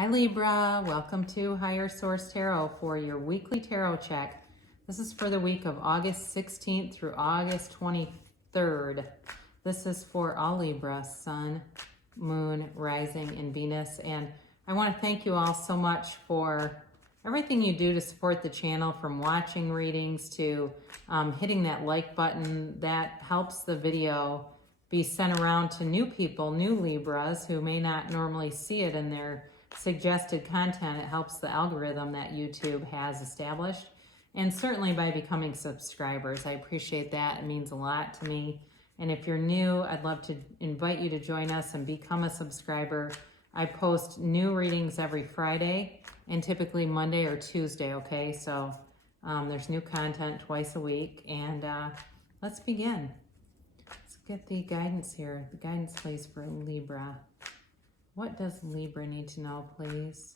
Hi Libra, welcome to Higher Source Tarot for your weekly tarot check. This is for the week of August 16th through August 23rd. This is for all Libra, Sun, Moon, Rising, and Venus. And I want to thank you all so much for everything you do to support the channel, from watching readings to hitting that like button. That helps the video be sent around to new people, new Libras who may not normally see it in their suggested content. It helps the algorithm that YouTube has established, and certainly by becoming subscribers. I appreciate that. It means a lot to me. And if you're new, I'd love to invite you to join us and become a subscriber. I post new readings every Friday and typically Monday or Tuesday, okay? So there's new content twice a week, and let's begin. Let's get the guidance here. The guidance, please, for Libra. What does Libra need to know, please?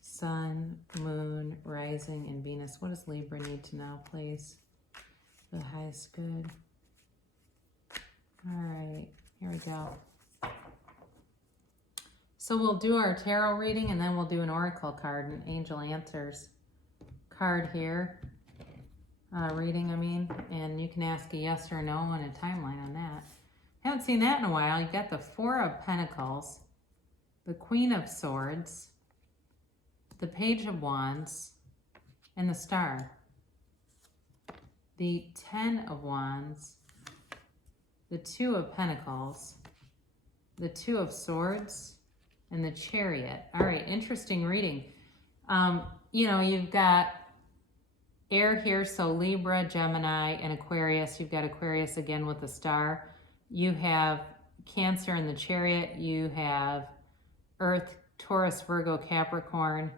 Sun, Moon, Rising, and Venus. What does Libra need to know, please? For the highest good. All right, here we go. So we'll do our tarot reading, and then we'll do an oracle card, an angel answers card here. Reading, I mean, and you can ask a yes or no and a timeline on that. Haven't seen that in a while. You got the Four of Pentacles, the Queen of Swords, the Page of Wands, and the Star. The Ten of Wands, the Two of Pentacles, the Two of Swords, and the Chariot. All right, interesting reading. You know, you've got air here, so Libra, Gemini, and Aquarius. You've got Aquarius again with the Star. You have Cancer in the Chariot. You have Earth, Taurus, Virgo, Capricorn,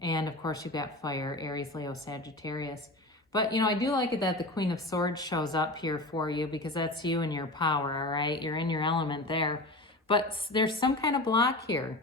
and of course you've got fire, Aries, Leo, Sagittarius. But, you know, I do like it that the Queen of Swords shows up here for you, because that's you and your power, all right? You're in your element there. But there's some kind of block here.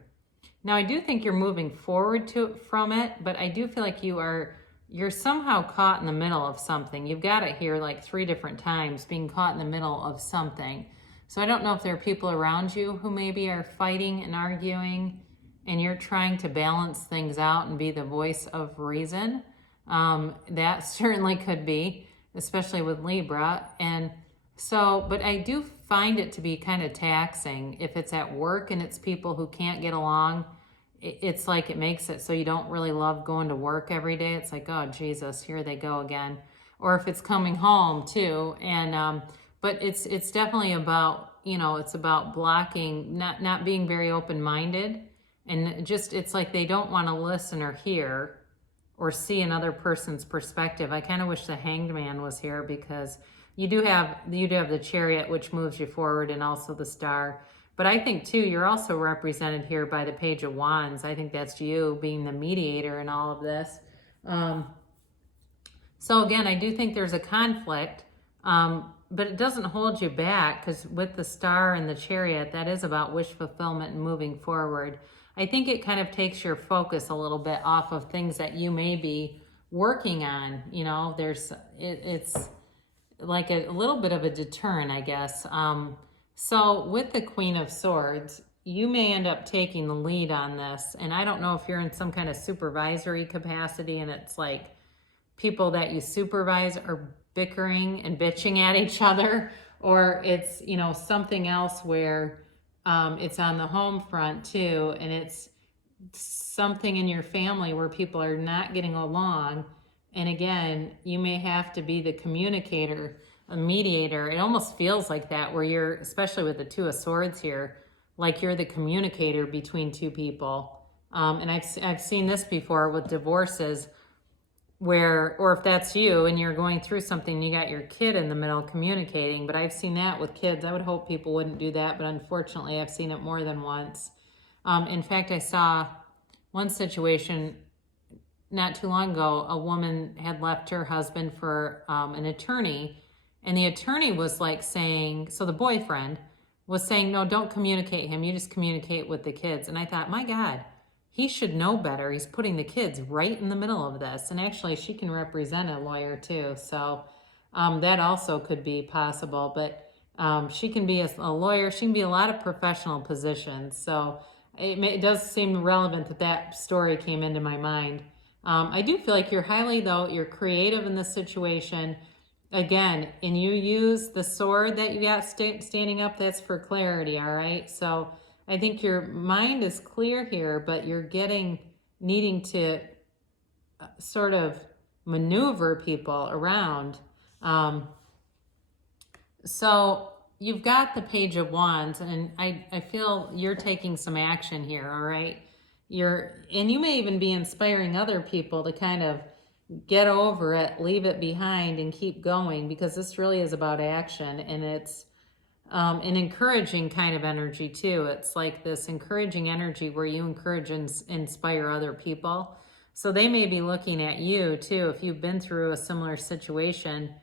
Now, I do think you're moving forward from it, but I do feel like you're somehow caught in the middle of something. You've got it here like 3 different times, being caught in the middle of something. So I don't know if there are people around you who maybe are fighting and arguing, and you're trying to balance things out and be the voice of reason. That certainly could be, especially with Libra. And so, but I do find it to be kind of taxing if it's at work and it's people who can't get along. It's like it makes it so you don't really love going to work every day. It's like, oh, Jesus, here they go again. Or if it's coming home too. And, but it's definitely about, you know, it's about blocking, not being very open-minded. And just, it's like they don't want to listen or hear or see another person's perspective. I kind of wish the Hanged Man was here, because you do have the Chariot, which moves you forward, and also the Star. But I think, too, you're also represented here by the Page of Wands. I think that's you being the mediator in all of this. So, again, I do think there's a conflict, but it doesn't hold you back, because with the Star and the Chariot, that is about wish fulfillment and moving forward. I think it kind of takes your focus a little bit off of things that you may be working on. You know, it's like a little bit of a deterrent, I guess. So with the Queen of Swords, you may end up taking the lead on this. And I don't know if you're in some kind of supervisory capacity and it's like people that you supervise are bickering and bitching at each other, or it's, you know, something else where it's on the home front too, and it's something in your family where people are not getting along. And again, you may have to be the communicator, a mediator. It almost feels like that, where you're, especially with the Two of Swords here, like you're the communicator between two people. And I've seen this before with divorces, where, or if that's you and you're going through something, you got your kid in the middle communicating. But I've seen that with kids. I would hope people wouldn't do that, but unfortunately I've seen it more than once. In fact, I saw one situation not too long ago. A woman had left her husband for an attorney, and the attorney was like saying, so the boyfriend was saying, no, don't communicate him, you just communicate with the kids. And I thought, my God, he should know better. He's putting the kids right in the middle of this. And actually, she can represent a lawyer too. So that also could be possible. But she can be a lawyer. She can be a lot of professional positions. So it does seem relevant that that story came into my mind. I do feel like you're highly, though, you're creative in this situation. Again, and you use the sword that you got standing up, that's for clarity, all right? So I think your mind is clear here, but you're needing to sort of maneuver people around. So you've got the Page of Wands, and I feel you're taking some action here, all right? And you may even be inspiring other people to kind of get over it, leave it behind, and keep going, because this really is about action, and it's an encouraging kind of energy too. It's like this encouraging energy where you encourage and inspire other people. So they may be looking at you too, if you've been through a similar situation,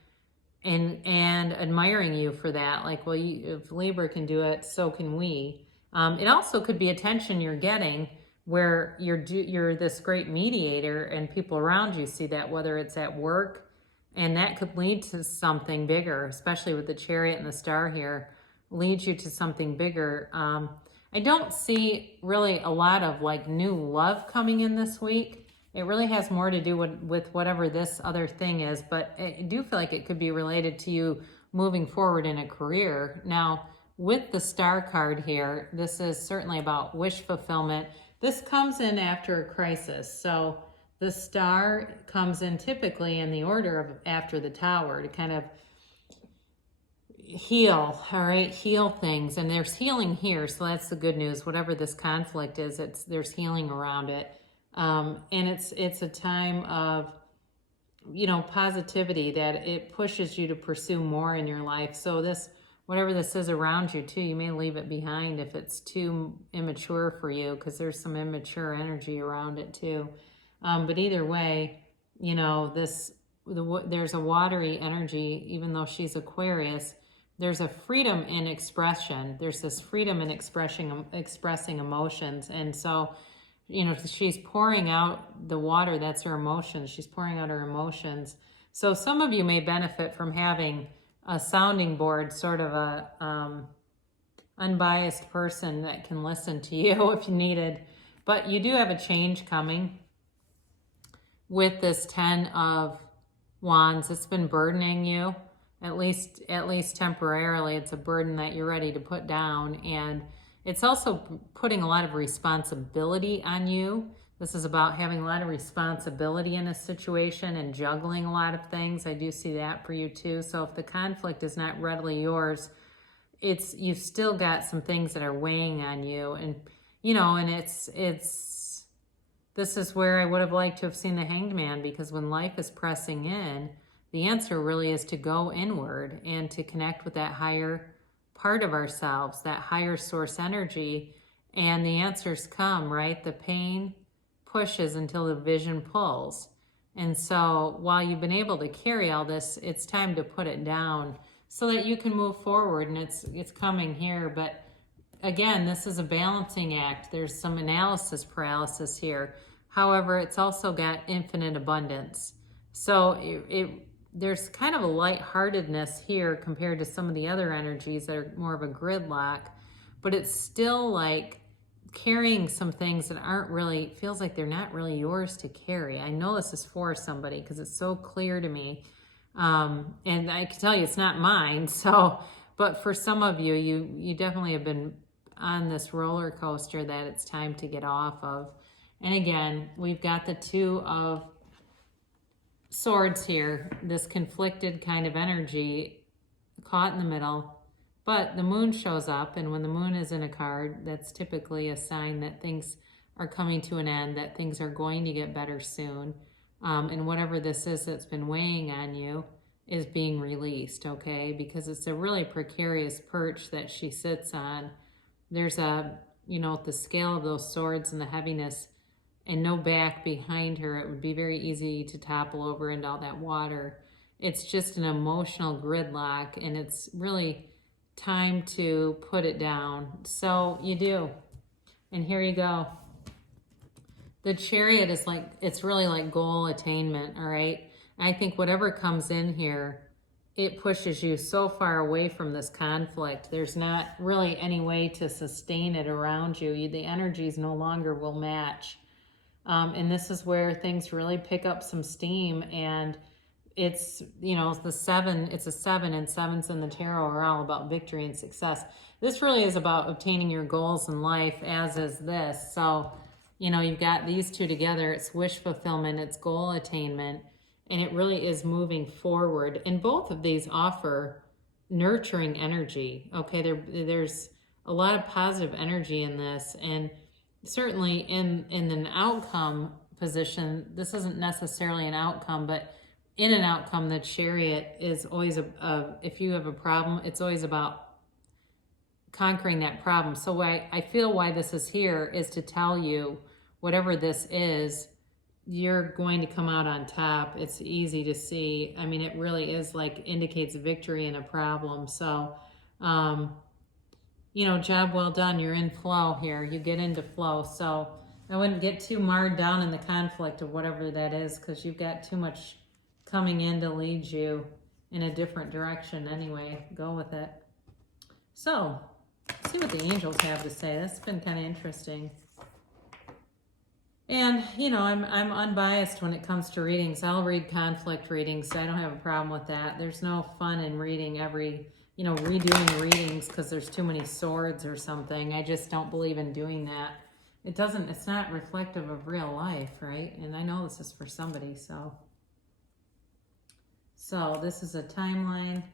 and admiring you for that. Like, well, if Libra can do it, so can we. It also could be attention you're getting where you're this great mediator, and people around you see that, whether it's at work, and that could lead to something bigger, especially with the Chariot and the Star here, leads you to something bigger. I don't see really a lot of like new love coming in this week. It really has more to do with whatever this other thing is, but I do feel like it could be related to you moving forward in a career. Now, with the Star card here, this is certainly about wish fulfillment. This comes in after a crisis. So the Star comes in typically in the order of after the Tower to kind of heal, all right, heal things. And there's healing here, so that's the good news. Whatever this conflict is, there's healing around it. And it's a time of, positivity, that it pushes you to pursue more in your life. So this, whatever this is around you too, you may leave it behind if it's too immature for you, because there's some immature energy around it too. But either way, there's a watery energy, even though she's Aquarius. There's a freedom in expression. There's this freedom in expressing emotions. And so, she's pouring out the water. That's her emotions. She's pouring out her emotions. So some of you may benefit from having a sounding board, sort of a unbiased person that can listen to you if you needed. But you do have a change coming with this 10 of Wands. It's been burdening you, at least temporarily. It's a burden that you're ready to put down, and it's also putting a lot of responsibility on you. This is about having a lot of responsibility in a situation and juggling a lot of things. I do see that for you too. So if the conflict is not readily yours, you've still got some things that are weighing on you. And, this is where I would have liked to have seen the Hanged Man, because when life is pressing in, the answer really is to go inward and to connect with that higher part of ourselves, that higher source energy, and the answers come, right? The pain pushes until the vision pulls. And so while you've been able to carry all this, it's time to put it down so that you can move forward, and it's coming here. But again, this is a balancing act. There's some analysis paralysis here. However, it's also got infinite abundance. So there's kind of a lightheartedness here compared to some of the other energies that are more of a gridlock, but it's still like carrying some things that feels like they're not really yours to carry. I know this is for somebody because it's so clear to me. And I can tell you it's not mine. So, but for some of you, you definitely have been on this roller coaster that it's time to get off of. And again, we've got the 2 of Swords here, this conflicted kind of energy caught in the middle. But the moon shows up, and when the moon is in a card, that's typically a sign that things are coming to an end, that things are going to get better soon. And whatever this is that's been weighing on you is being released, okay? Because it's a really precarious perch that she sits on. There's the scale of those swords and the heaviness, and no back behind her. It would be very easy to topple over into all that water. It's just an emotional gridlock, and it's really time to put it down. So you do. And here you go. The Chariot is it's really like goal attainment, all right? I think whatever comes in here it pushes you so far away from this conflict. There's not really any way to sustain it around you. The energies no longer will match. And this is where things really pick up some steam. And it's, you know, it's a 7, and 7s in the tarot are all about victory and success. This really is about obtaining your goals in life, as is this. So, you know, you've got these two together. It's wish fulfillment, it's goal attainment, and it really is moving forward. And both of these offer nurturing energy. Okay, there's a lot of positive energy in this, and certainly in an outcome position, this isn't necessarily an outcome, but in an outcome, the Chariot is always if you have a problem, it's always about conquering that problem. So I feel why this is here is to tell you, whatever this is, you're going to come out on top. It's easy to see. I mean, it really is like indicates victory in a problem. So, you know, job well done. You're in flow here. You get into flow. So I wouldn't get too marred down in the conflict of whatever that is, because you've got too much coming in to lead you in a different direction anyway. Go with it. So, let's see what the angels have to say. That's been kind of interesting. And, you know, I'm unbiased when it comes to readings. I'll read conflict readings. I don't have a problem with that. There's no fun in reading redoing readings because there's too many swords or something. I just don't believe in doing that. It's not reflective of real life, right? And I know this is for somebody, So this is a timeline,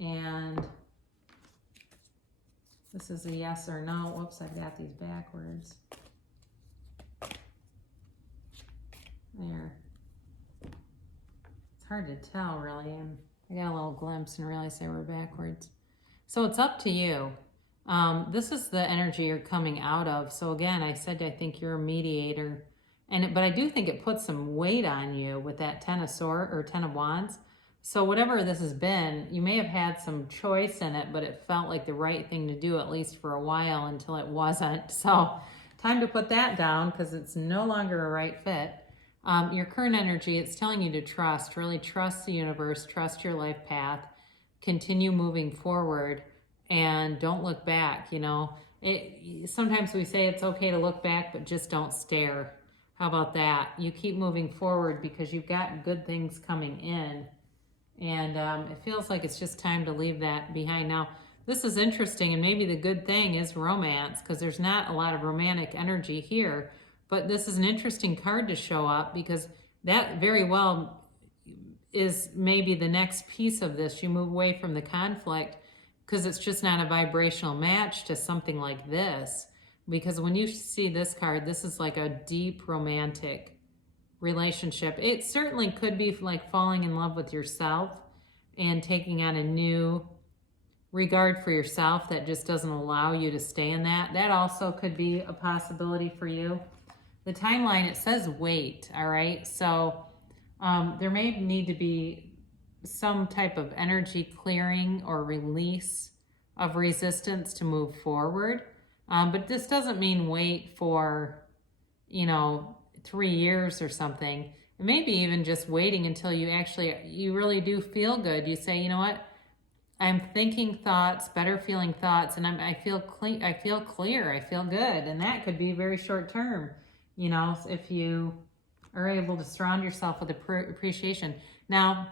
and this is a yes or no. Whoops, I've got these backwards. There. It's hard to tell, really. I got a little glimpse and realized they were backwards. So it's up to you. This is the energy you're coming out of. So again, I said I think you're a mediator. But I do think it puts some weight on you with that 10 of Wands. So whatever this has been, you may have had some choice in it, but it felt like the right thing to do, at least for a while, until it wasn't. So time to put that down, because it's no longer a right fit. Your current energy, it's telling you to trust, really trust the universe, trust your life path, continue moving forward, and don't look back. You know, sometimes we say it's okay to look back, but just don't stare. How about that? You keep moving forward because you've got good things coming in. And it feels like it's just time to leave that behind. Now, this is interesting, and maybe the good thing is romance, because there's not a lot of romantic energy here. But this is an interesting card to show up, because that very well is maybe the next piece of this. You move away from the conflict because it's just not a vibrational match to something like this. Because when you see this card, this is like a deep romantic relationship. It certainly could be like falling in love with yourself and taking on a new regard for yourself that just doesn't allow you to stay in that. That also could be a possibility for you. The timeline, it says wait, all right? So there may need to be some type of energy clearing or release of resistance to move forward. But this doesn't mean wait for, 3 years or something. It may be even just waiting until you really do feel good. You say, you know what? I'm thinking thoughts, better feeling thoughts, and I feel clear, I feel good. And that could be very short term, if you are able to surround yourself with appreciation. Now,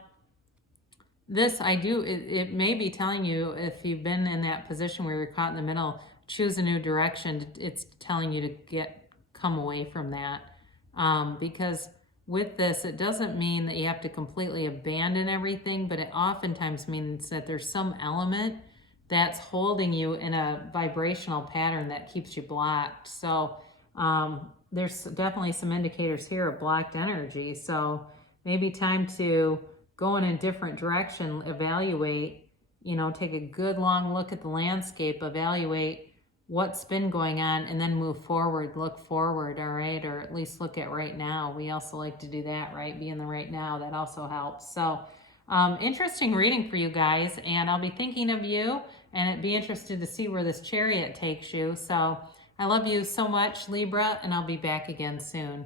it may be telling you, if you've been in that position where you're caught in the middle, choose a new direction. It's telling you to come away from that. Because with this, it doesn't mean that you have to completely abandon everything, but it oftentimes means that there's some element that's holding you in a vibrational pattern that keeps you blocked. So there's definitely some indicators here of blocked energy. So maybe time to go in a different direction, evaluate, take a good long look at the landscape, evaluate what's been going on, and then move forward, look forward, all right? Or at least look at right now. We also like to do that, right? Be in the right now. That also helps. So interesting reading for you guys, and I'll be thinking of you, and I'd be interested to see where this Chariot takes you. So I love you so much, Libra, and I'll be back again soon.